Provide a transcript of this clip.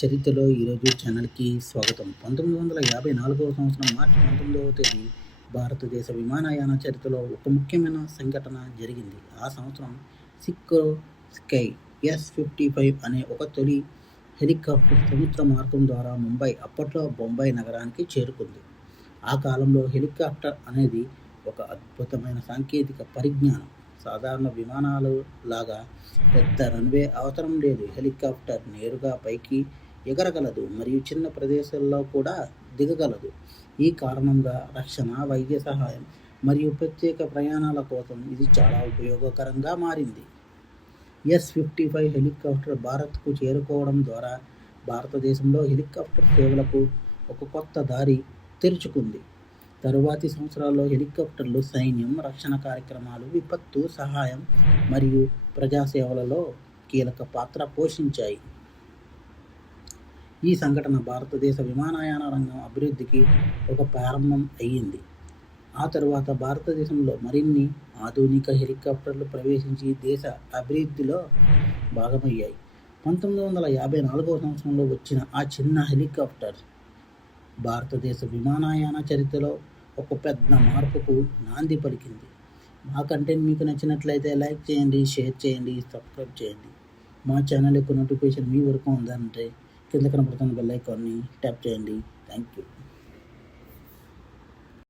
చరిత్రలో ఈరోజు ఛానల్కి స్వాగతం. 1954వ సంవత్సరం మార్చి 19వ తేదీ భారతదేశ విమానయాన చరిత్రలో ఒక ముఖ్యమైన సంఘటన జరిగింది. ఆ సంవత్సరం స్కై S-55 అనే ఒక తొలి హెలికాప్టర్ సముద్ర మార్గం ద్వారా ముంబై, అప్పట్లో బొంబాయి నగరానికి చేరుకుంది. ఆ కాలంలో హెలికాప్టర్ అనేది ఒక అద్భుతమైన సాంకేతిక పరిజ్ఞానం. సాధారణ విమానాలు లాగా పెద్ద రన్వే అవసరం లేదు. హెలికాప్టర్ నేరుగా పైకి ఎగరగలదు మరియు చిన్న ప్రదేశాల్లో కూడా దిగగలదు. ఈ కారణంగా రక్షణ, వైద్య సహాయం మరియు ప్రత్యేక ప్రయాణాల కోసం ఇది చాలా ఉపయోగకరంగా మారింది. S-55 హెలికాప్టర్ భారత్కు చేరుకోవడం ద్వారా భారతదేశంలో హెలికాప్టర్ సేవలకు ఒక కొత్త దారి తెరుచుకుంది. తరువాతి సంవత్సరాల్లో హెలికాప్టర్లు సైన్యం, రక్షణ కార్యక్రమాలు, విపత్తు సహాయం మరియు ప్రజాసేవలలో కీలక పాత్ర పోషించాయి. ఈ సంఘటన భారతదేశ విమానయాన రంగం అభివృద్ధికి ఒక ప్రారంభం అయ్యింది. ఆ తరువాత భారతదేశంలో మరిన్ని ఆధునిక హెలికాప్టర్లు ప్రవేశించి దేశ అభివృద్ధిలో భాగమయ్యాయి. 1954వ సంవత్సరంలో వచ్చిన ఆ చిన్న హెలికాప్టర్ భారతదేశ విమానయాన చరిత్రలో ఒక పెద్ద మార్పుకు నాంది పలికింది. మా కంటెంట్ మీకు నచ్చినట్లయితే లైక్ చేయండి, షేర్ చేయండి, సబ్స్క్రైబ్ చేయండి. మా ఛానల్ యొక్క నోటిఫికేషన్ మీ వరకు ఉందంటే కింద కనబడుతున్న బెల్ ఐకాన్ని ట్యాప్ చేయండి. Thank you.